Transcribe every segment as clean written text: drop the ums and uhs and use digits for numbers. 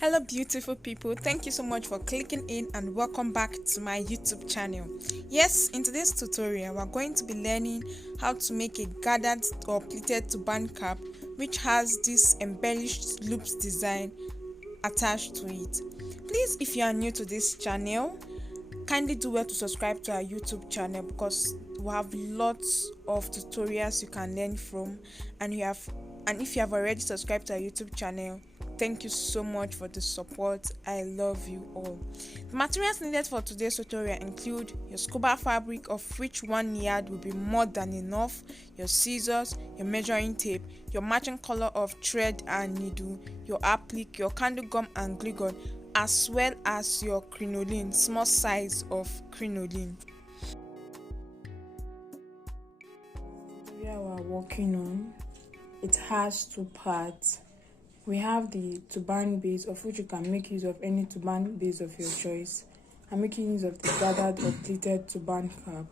Hello beautiful people, thank you so much for clicking in and welcome back to my YouTube channel. Yes, in today's tutorial we're going to be learning how to make a gathered or pleated turban cap which has this embellished loops design attached to it. Please, if you are new to this channel, kindly do well to subscribe to our YouTube channel because we have lots of tutorials you can learn from, and if you have already subscribed to our YouTube channel, thank you so much for the support. I love you all. The materials needed for today's tutorial include your scuba fabric, of which 1 yard will be more than enough, your scissors, your measuring tape, your matching color of thread and needle, your applique, your candle gum and glue gun, as well as your crinoline, small size of crinoline. We are working on, it has 2 parts. We have the turban base, of which you can make use of any turban base of your choice. I'm making use of the gathered or pleated turban cap,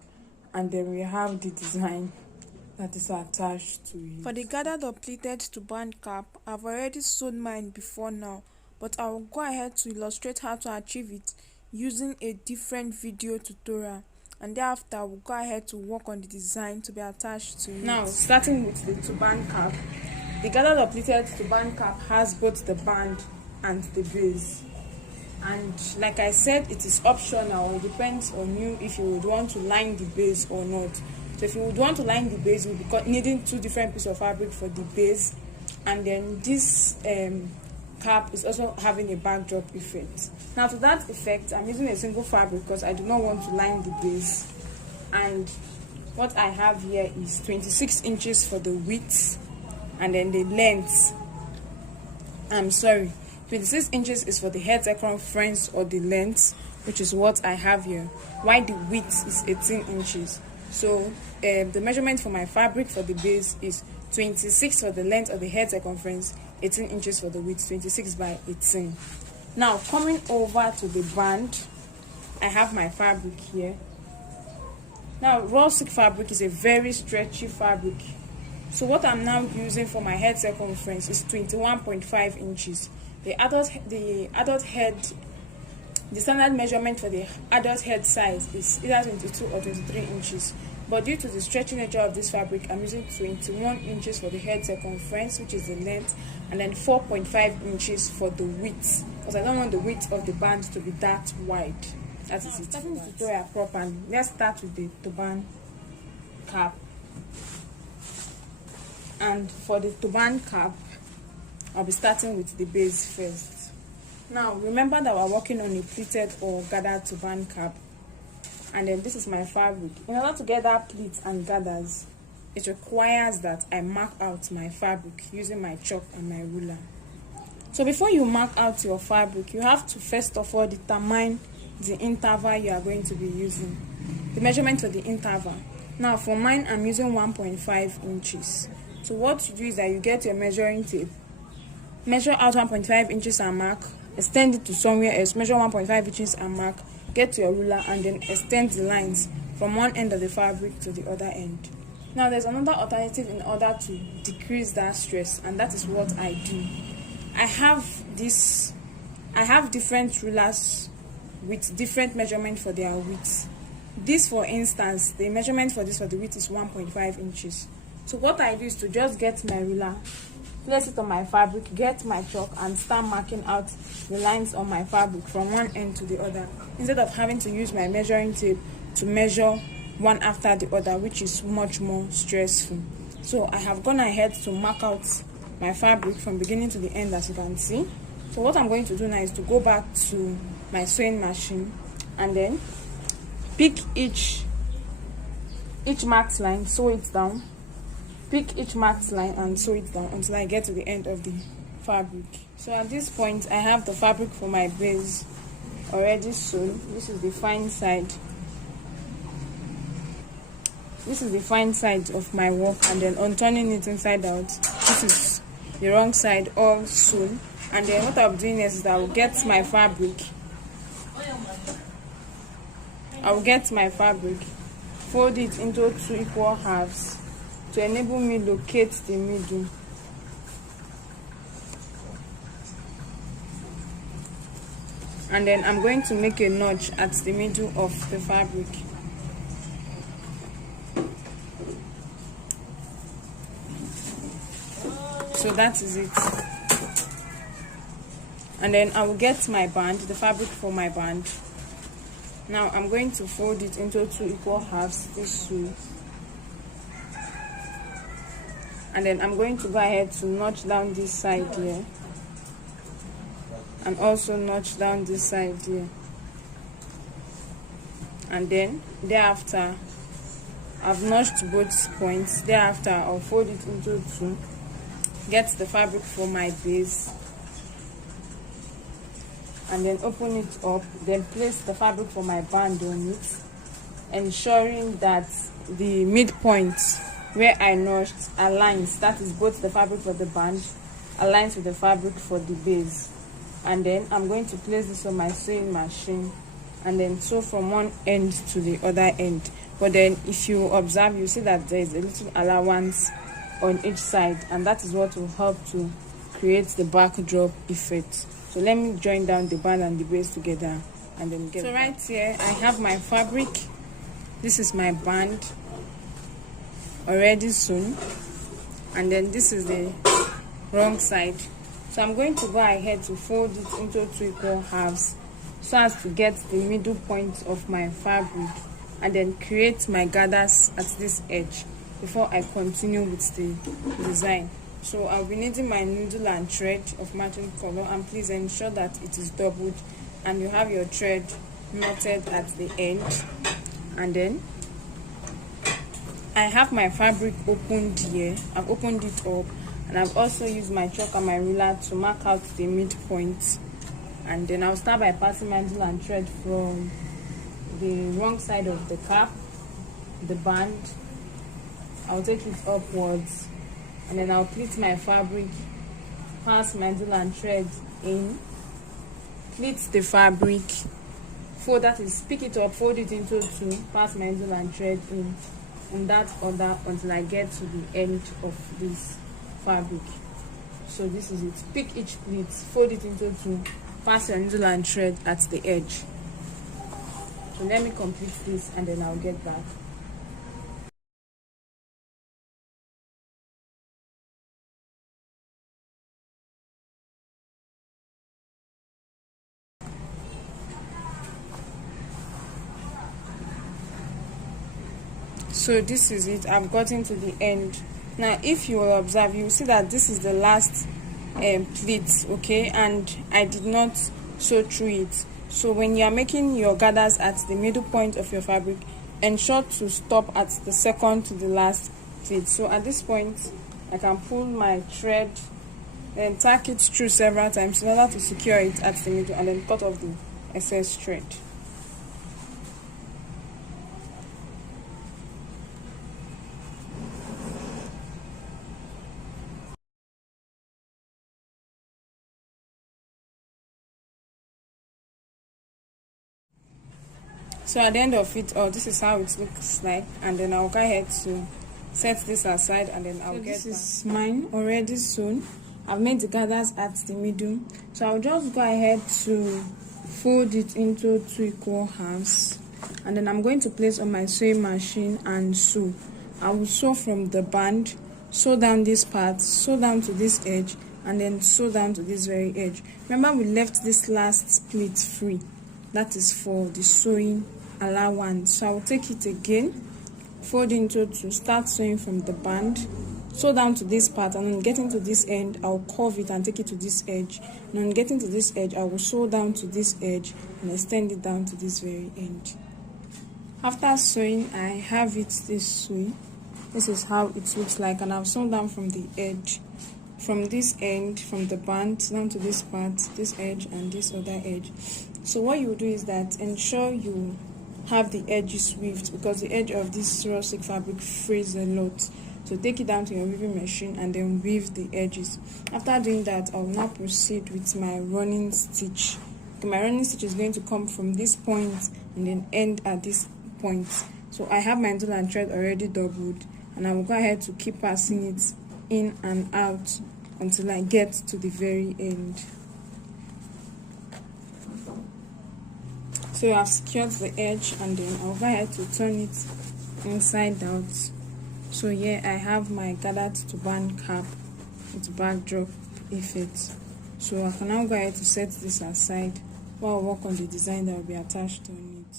and then we have the design that is attached to it. For the gathered or pleated turban cap, I've already sewn mine before now, but I will go ahead to illustrate how to achieve it using a different video tutorial, and thereafter we'll go ahead to work on the design to be attached to it. Now, starting with the turban cap, the gathered or pleated turban cap has both the band and the base, and like I said, it is optional. It depends on you if you would want to line the base or not. So if you would want to line the base, you'll be needing 2 different pieces of fabric for the base, and then this cap is also having a backdrop effect. Now, to that effect, I'm using a single fabric because I do not want to line the base, and what I have here is 26 inches for the width, and then the length, 26 inches is for the head circumference or the length, which is what I have here, while the width is 18 inches. So the measurement for my fabric for the base is 26 for the length of the head circumference, 18 inches for the width, 26 by 18. Now, coming over to the band, I have my fabric here. Now, raw silk fabric is a very stretchy fabric. So what I'm now using for my head circumference is 21.5 inches. The standard measurement for the adult head size is either 22 or 23 inches. But due to the stretchy nature of this fabric, I'm using 21 inches for the head circumference, which is the length, and then 4.5 inches for the width, because I don't want the width of the band to be that wide. That is it. Starting the tutorial properly, let's start with the turban cap. And for the turban cap, I'll be starting with the base first. Now, remember that we're working on a pleated or gathered turban cap, and then this is my fabric. In order to get that pleat and gathers, it requires that I mark out my fabric using my chalk and my ruler. So before you mark out your fabric, you have to first of all determine the interval you are going to be using, the measurement for the interval. Now, for mine, I'm using 1.5 inches. So what you do is that you get your measuring tape, measure out 1.5 inches and mark, extend it to somewhere else, measure 1.5 inches and mark, get your ruler, and then extend the lines from one end of the fabric to the other end. Now, there's another alternative in order to decrease that stress, and that is what I do. I have different rulers with different measurement for their width. This, for instance, the measurement for this for the width is 1.5 inches. So what I do is to just get my ruler, place it on my fabric, get my chalk, and start marking out the lines on my fabric from one end to the other, instead of having to use my measuring tape to measure one after the other, which is much more stressful. So I have gone ahead to mark out my fabric from beginning to the end, as you can see. So what I'm going to do now is to go back to my sewing machine and then pick each marked line, sew it down, pick each marked line and sew it down until I get to the end of the fabric. So at this point, I have the fabric for my base already sewn. This is the fine side. This is the fine side of my work, and then on turning it inside out, this is the wrong side, all sewn. And then what I'm doing is that I will get my fabric, fold it into 2 equal halves to enable me locate the middle. and then I'm going to make a notch at the middle of the fabric. So that is it. And then I will get my band, the fabric for my band. Now I'm going to fold it into 2 equal halves this way, and then I'm going to go ahead to notch down this side here, and also notch down this side here. And then thereafter, I've notched both points. Thereafter, I'll fold it into 2, get the fabric for my base, and then open it up, then place the fabric for my band on it, ensuring that the midpoint where I notched aligns, that is both the fabric for the band aligns with the fabric for the base. And then I'm going to place this on my sewing machine and then sew from one end to the other end. But then if you observe, you see that there is a little allowance on each side, and that is what will help to create the backdrop effect. So let me join down the band and the base together and then get. So right here I have my fabric. This is my band already sewn, and then this is the wrong side. So I'm going to go ahead to fold it into 2 equal halves so as to get the middle point of my fabric, and then create my gathers at this edge before I continue with the design. So I'll be needing my needle and thread of matching color, and please ensure that it is doubled and you have your thread knotted at the end. And then I have my fabric opened here. I've opened it up, and I've also used my chalk and my ruler to mark out the midpoint. And then I'll start by passing my needle and thread from the wrong side of the cap, the band. I'll take it upwards, and then I'll pleat my fabric, pass my needle and thread in, pleat the fabric, fold, that is, pick it up, fold it into 2, pass my needle and thread in that order until I get to the end of this fabric. So this is it. Pick each pleat, fold it into 2, pass your needle and thread at the edge. So let me complete this and then I'll get back. So this is it. I've gotten to the end. Now if you will observe, you will see that this is the last pleat, okay, and I did not sew through it. So when you are making your gathers at the middle point of your fabric, ensure to stop at the second to the last pleat. So at this point I can pull my thread, then tack it through several times in order to secure it at the middle, and then cut off the excess thread. So at the end of it all, this is how it looks like, and then I'll go ahead to set this aside, and then I'll get this is mine already sewn. I've made the gathers at the middle, so I'll just go ahead to fold it into 2 equal halves, and then I'm going to place on my sewing machine and sew. I will sew from the band, sew down this part, sew down to this edge, and then sew down to this very edge. Remember, we left this last split free. That is for the sewing allowance. So I will take it again, fold into 2, start sewing from the band, sew down to this part, and then getting to this end, I will curve it and take it to this edge. And on getting to this edge, I will sew down to this edge and extend it down to this very end. After sewing, I have it this way. This is how it looks like, and I've sewn down from the edge, from this end, from the band down to this part, this edge and this other edge. So what you do is that ensure you have the edges weaved, because the edge of this raw silk fabric frays a lot. So take it down to your weaving machine and then weave the edges. After doing that, I will now proceed with my running stitch. Okay, my running stitch is going to come from this point and then end at this point. So I have my needle and thread already doubled, and I will go ahead to keep passing it in and out until I get to the very end. So I've secured the edge, and then I'll go ahead to turn it inside out. So here I have my gathered turban cap with backdrop effect. So I can now go ahead to set this aside while I work on the design that will be attached on it.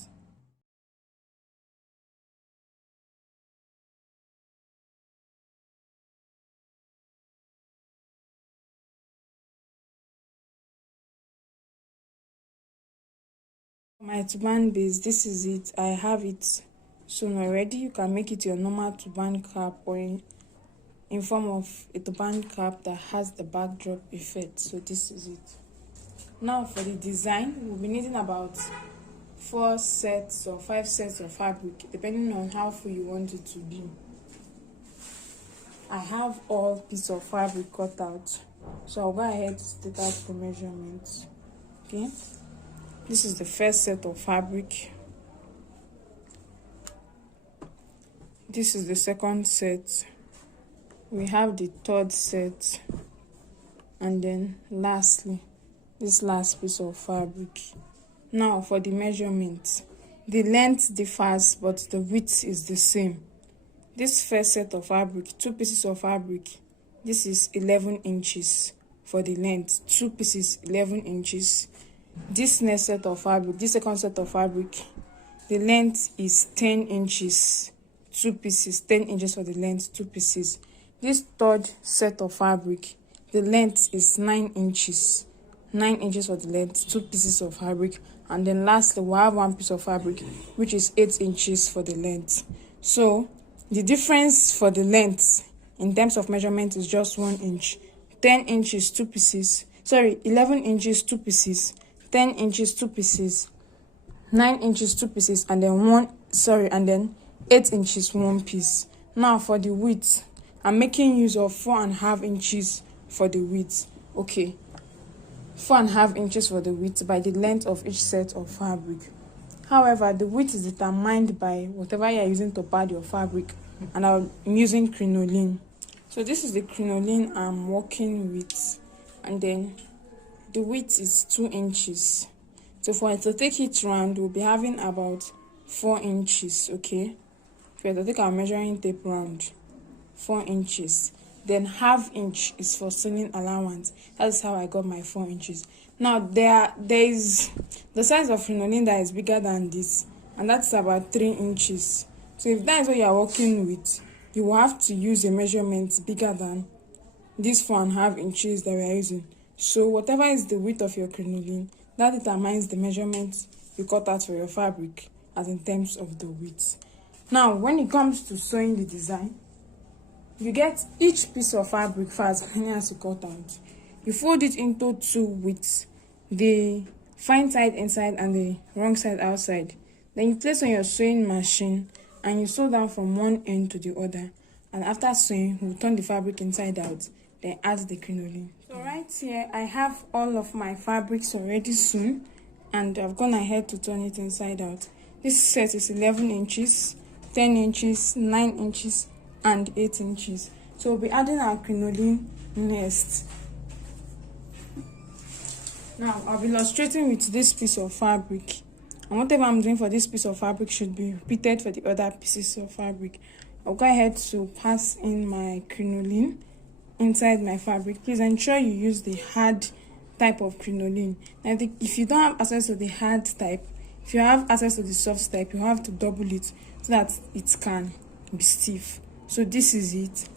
My turban base, this is it. I have it sewn already. You can make it your normal turban cap or in form of a turban cap that has the backdrop effect. So this is it. Now for the design, we'll be needing about 4 sets or 5 sets of fabric, depending on how full you want it to be. I have all pieces of fabric cut out, so I'll go ahead to state out the measurements. Okay, this is the first set of fabric. This is the second set. We have the third set, and then lastly this last piece of fabric. Now for the measurements, the length differs but the width is the same. This first set of fabric, 2 pieces of fabric, this is 11 inches for the length, 2 pieces 11 inches. This next set of fabric, this second set of fabric, the length is 10 inches, 2 pieces, 10 inches for the length, 2 pieces. This third set of fabric, the length is 9 inches, 9 inches for the length, 2 pieces of fabric. And then lastly, we have 1 piece of fabric, which is 8 inches for the length. So the difference for the length in terms of measurement is just 1 inch. 10 inches, 2 pieces. 11 inches, 2 pieces. 10 inches, 2 pieces. 9 inches, 2 pieces, and then 8 inches, 1 piece. Now for the width, I'm making use of 4.5 inches for the width. Okay, 4.5 inches for the width by the length of each set of fabric. However, the width is determined by whatever you are using to pad your fabric, and I'm using crinoline. So this is the crinoline I'm working with, and then the width is 2 inches. So for it to take it round, we'll be having about 4 inches. Okay, if we are to take our measuring tape round, 4 inches. Then half inch is for sewing allowance. That's how I got my 4 inches. Now there is the size of crinoline that is bigger than this, and that's about 3 inches. So if that is what you are working with, you will have to use a measurement bigger than this 4.5 inches that we are using. So whatever is the width of your crinoline, that determines the measurement you cut out for your fabric as in terms of the width. Now when it comes to sewing the design, you get each piece of fabric first, as many as you cut out. You fold it into 2 widths, the fine side inside and the wrong side outside. Then you place on your sewing machine and you sew down from one end to the other. And after sewing, you turn the fabric inside out, then add the crinoline. So right here, I have all of my fabrics already sewn, and I've gone ahead to turn it inside out. This set is 11 inches, 10 inches, 9 inches, and 8 inches. So we'll be adding our crinoline next. Now I'll be illustrating with this piece of fabric, and whatever I'm doing for this piece of fabric should be repeated for the other pieces of fabric. I'll go ahead to pass in my crinoline inside my fabric. Please ensure you use the hard type of crinoline. Now if you don't have access to the hard type, if you have access to the soft type, you have to double it so that it can be stiff. So this is it,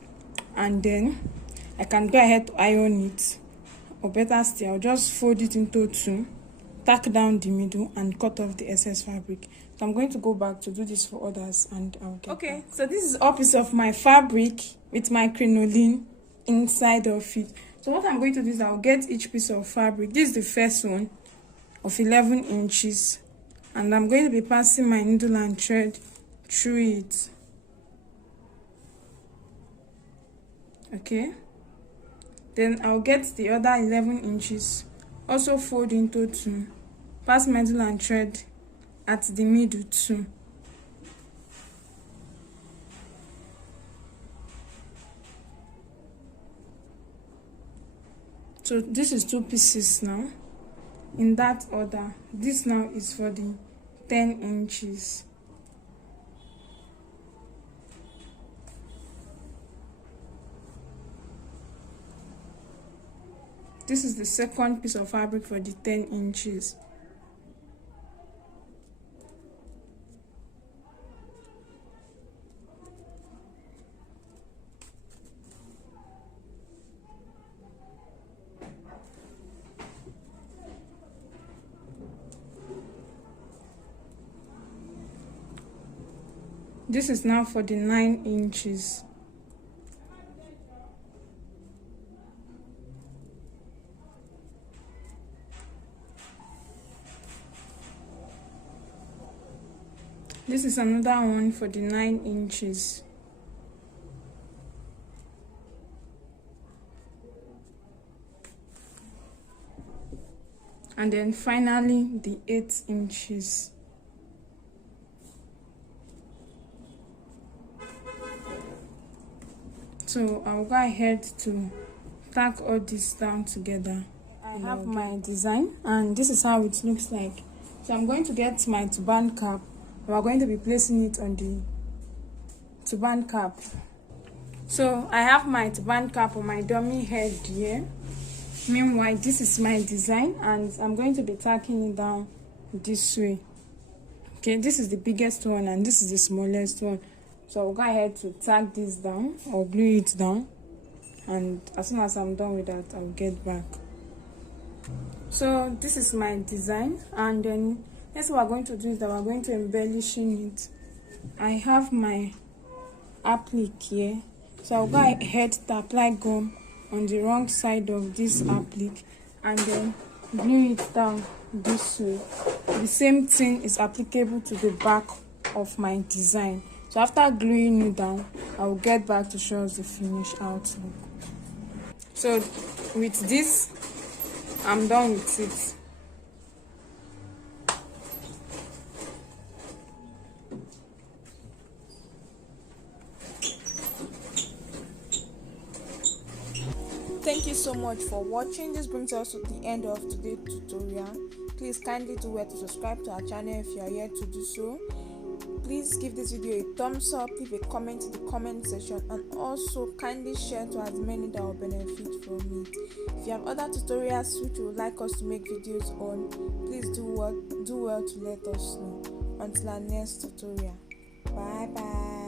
and then I can go ahead to iron it, or better still, I'll just fold it into 2, tack down the middle, and cut off the excess fabric. So I'm going to go back to do this for others, and I'll get back. So this is all piece of my fabric with my crinoline inside of it. So what I'm going to do is I'll get each piece of fabric. This is the first one of 11 inches, and I'm going to be passing my needle and thread through it. Okay, then I'll get the other 11 inches, also fold into 2, pass my needle and thread at the middle too. So this is 2 pieces now in that order. This now is for the 10 inches. This is the second piece of fabric for the 10 inches. This is now for the 9 inches. This is another one for the 9 inches. And then finally the 8 inches. So I'll go ahead to tack all this down together. I have my design and this is how it looks like. So I'm going to get my turban cap. We're going to be placing it on the turban cap. So I have my turban cap on my dummy head here. Meanwhile, this is my design and I'm going to be tacking it down this way. Okay, this is the biggest one and this is the smallest one. So I'll go ahead to tack this down or glue it down, and as soon as I'm done with that, I'll get back. So this is my design, and then next what we're going to do is that we're going to embellishing it. I have my applique here, so I'll go ahead to apply gum on the wrong side of this applique and then glue it down this way. The same thing is applicable to the back of my design. So after gluing it down, I will get back to show us the finished outlook. So with this, I'm done with it. Thank you so much for watching. This brings us to the end of today's tutorial. Please kindly do well to subscribe to our channel if you are yet to do so. Please give this video a thumbs up, leave a comment in the comment section, and also kindly share to as many that will benefit from it. If you have other tutorials which you would like us to make videos on, please do well to let us know. Until our next tutorial. Bye bye.